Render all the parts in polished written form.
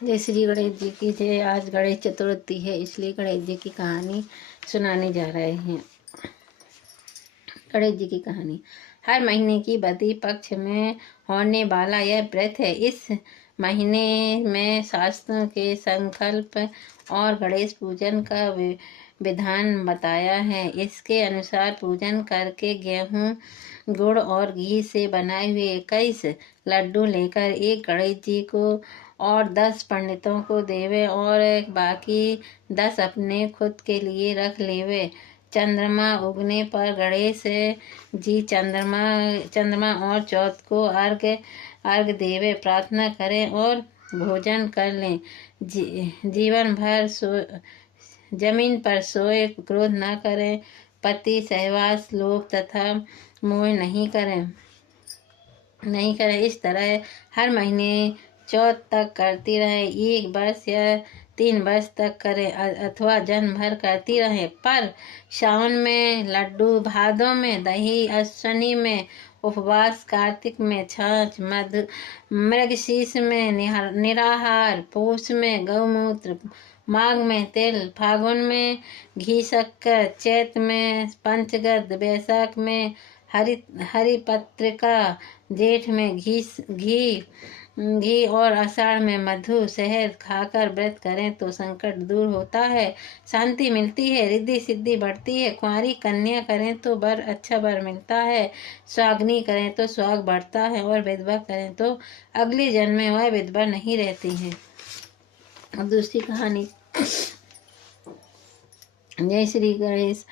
जय श्री गणेश जी की जय। आज गणेश चतुर्थी है, इसलिए गणेश जी की कहानी सुनाने जा रहे हैं। गणेश जी की कहानी। हर महीने की बदी पक्ष में होने वाला यह व्रत है। इस महीने में शास्त्रों के संकल्प और गणेश पूजन का विधान बताया है। इसके अनुसार पूजन करके गेहूं, गुड़ और घी से बनाए हुए 21 लड्डू लेकर एक गणेश जी को और 10 पंडितों को देवे और बाकी 10 अपने खुद के लिए रख लेवे। चंद्रमा उगने पर गणेश जी चंद्रमा और चौथ को अर्घ देवे, प्रार्थना करें और भोजन कर लें। जीवन भर जमीन पर सोए, क्रोध न करें, पति सहवास, लोभ तथा मोह नहीं करें। इस तरह हर महीने चौथ तक करती रहे। 1 वर्ष या 3 वर्ष तक करें अथवा जन्म भर करती रहे। पर सावन में लड्डू, भादों में दही, अश्विनी में उपवास, कार्तिक में छाछ, मृगशीर्ष में निराहार, पौष में गौमूत्र, माघ में तिल, फागुन में घी शक्कर, चैत में पंचगद, वैशाख में हरी पत्रिका, जेठ में घी और आषाढ़ में मधु शहद खाकर व्रत करें तो संकट दूर होता है, शांति मिलती है, रिद्धि सिद्धि बढ़ती है। कुंवारी कन्या करें तो अच्छा वर मिलता है, सुहागिनी करें तो सुहाग बढ़ता है और विधवा करें तो अगले जन्म में वह विधवा नहीं रहती है। अब दूसरी कहानी। जय श्री गणेश।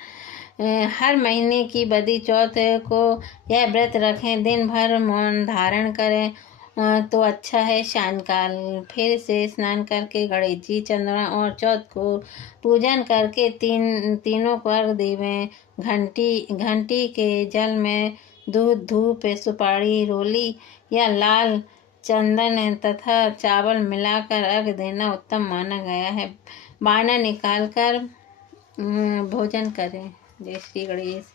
हर महीने की बदी चौथ को यह व्रत रखें। दिन भर मौन धारण करें तो अच्छा है। सायंकाल फिर से स्नान करके गणेश जी, चंद्रमा और चौथ को पूजन करके तीनों को अर्घ देवें। घंटी के जल में दूध, धूप, सुपारी, रोली या लाल चंदन तथा चावल मिलाकर अर्घ देना उत्तम माना गया है। बाना निकालकर भोजन करें। जय श्री गणेश।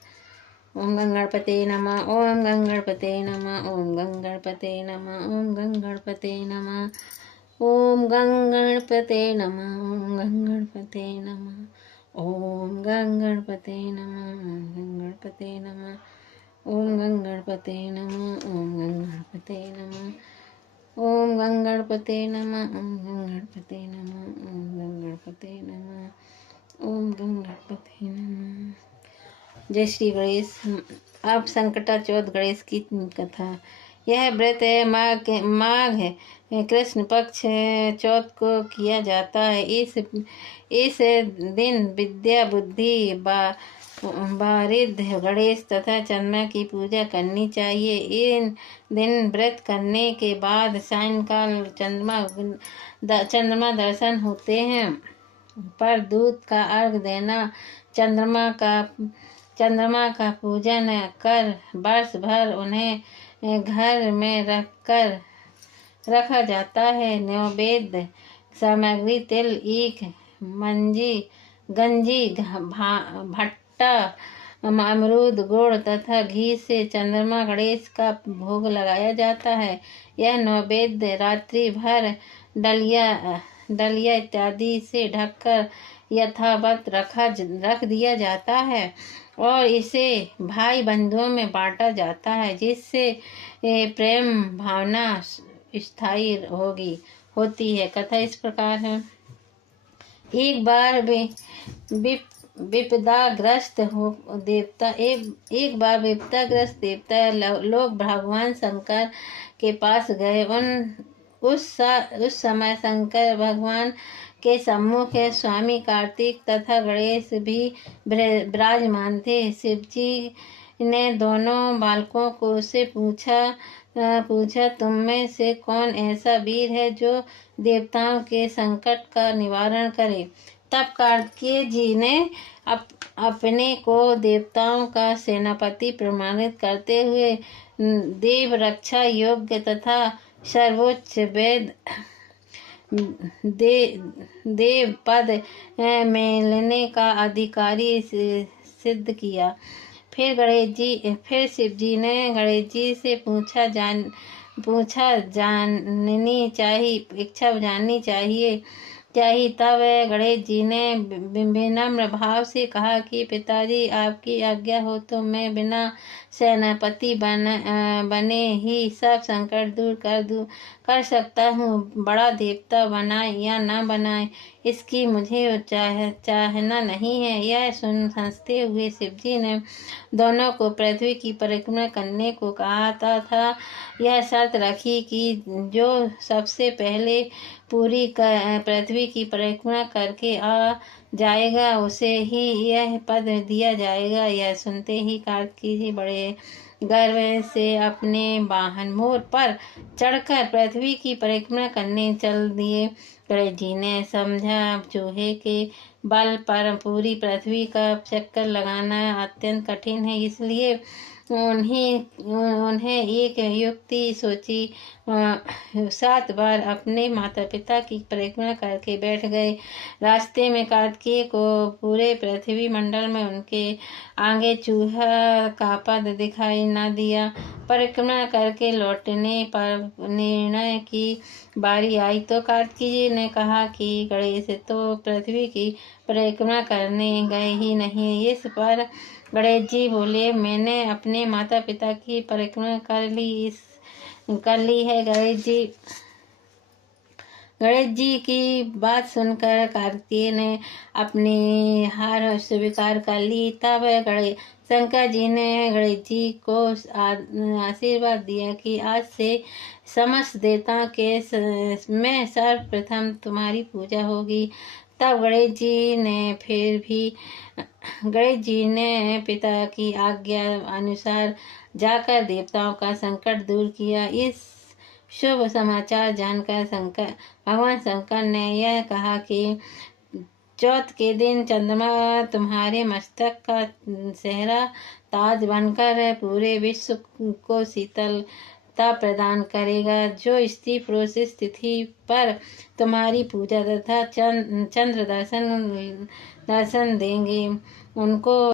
ओम गंगणपते नमः, ओम गंगणपते नमः, ओम गंगणपते नमः, ओम गंगणपते नमः, ओम गंगणपते नमः, ओम गंगणपते नमः, ओम गंगणपते नमः, ओम गंगणपते नमः, ओम गंगणपते नमः, ओम गंगणपते नमः, ओम गंगणपते नमः, ओम गंगणपते नमः, ओम गंगणपते नमः, ओम गंगणपते नमः। जय श्री गणेश। अब संकटा चौथ गणेश की कथा। यह व्रत माघ कृष्ण पक्ष चौथ को किया जाता है। इस दिन विद्या, बुद्धि, बारिद गणेश तथा चंद्रमा की पूजा करनी चाहिए। इन दिन व्रत करने के बाद सायंकाल चंद्रमा दर्शन होते हैं, पर दूध का अर्घ देना, चंद्रमा का पूजन कर वर्ष भर उन्हें घर में रखा जाता है। नैवेद्य सामग्री तिल, ईख, गंजी, भट्टा, अमरूद, गुड़ तथा घी से चंद्रमा गणेश का भोग लगाया जाता है। यह नैवेद्य रात्रि भर डलिया इत्यादि से ढककर यथावत रख दिया जाता है और इसे भाई बंधुओं में बांटा जाता है, जिससे प्रेम भावना स्थायी होती है। कथा इस प्रकार है। एक बार विपदाग्रस्त देवता लोग भगवान शंकर के पास गए। उस समय शंकर भगवान के सम्मुख स्वामी कार्तिक तथा गणेश भी विराजमान थे। शिवजी ने दोनों बालकों को से पूछा तुम में से कौन ऐसा वीर है जो देवताओं के संकट का निवारण करे। तब कार्तिकेय जी ने अपने को देवताओं का सेनापति प्रमाणित करते हुए देव रक्षा योग्य तथा सर्वोच्च देव पद मिलने का अधिकारी सिद्ध किया। फिर शिव जी ने गणेश जी से पूछा इच्छा जाननी चाहिए। तब गणेश जी ने विनम्र भाव से कहा कि पिताजी, आपकी आज्ञा हो तो मैं बिना सेनापति बने ही सब संकट दूर कर सकता हूँ। बड़ा देवता बनाए या न बनाए, इसकी मुझे चाहना नहीं है। यह समझते हुए शिवजी ने दोनों को पृथ्वी की परिक्रमा करने को कहा था। यह शर्त रखी कि जो सबसे पहले पूरी पृथ्वी की परिक्रमा करके आ जाएगा उसे ही यह पद दिया जाएगा। यह सुनते ही कार्तिकेय जी बड़े गर्व से अपने वाहन मोर पर चढ़कर पृथ्वी की परिक्रमा करने चल दिए। गणेश जी ने समझा चूहे के बल पर पूरी पृथ्वी का चक्कर लगाना अत्यंत कठिन है, इसलिए उन्हें एक युक्ति सोची। 7 बार अपने माता पिता की परिक्रमा करके बैठ गए। रास्ते में कार्तिकेय को पूरे पृथ्वी मंडल में उनके आगे चूहा का पद दिखाई न दिया। परिक्रमा करके लौटने पर निर्णय की बारी आई तो कार्तिकेय जी ने कहा कि गणेश तो पृथ्वी की परिक्रमा करने गए ही नहीं। इस पर गणेश जी बोले, मैंने अपने माता पिता की परिक्रमा कर ली है। गणेश जी की बात सुनकर कार्तिकेय ने अपनी हार स्वीकार कर ली। तब शंकर जी ने गणेश जी को आशीर्वाद दिया कि आज से समस्त देवताओं के में सर्वप्रथम तुम्हारी पूजा होगी। तब गणेश जी ने पिता की आज्ञा अनुसार जाकर देवताओं का संकट दूर किया। इस शुभ समाचार जानकर भगवान शंकर ने यह कहा कि चौथ के दिन चंद्रमा तुम्हारे मस्तक का सेहरा ताज बनकर पूरे विश्व को शीतलता प्रदान करेगा। जो स्त्री पुरुष इस तिथि पर तुम्हारी पूजा तथा चंद्र दर्शन देंगे उनको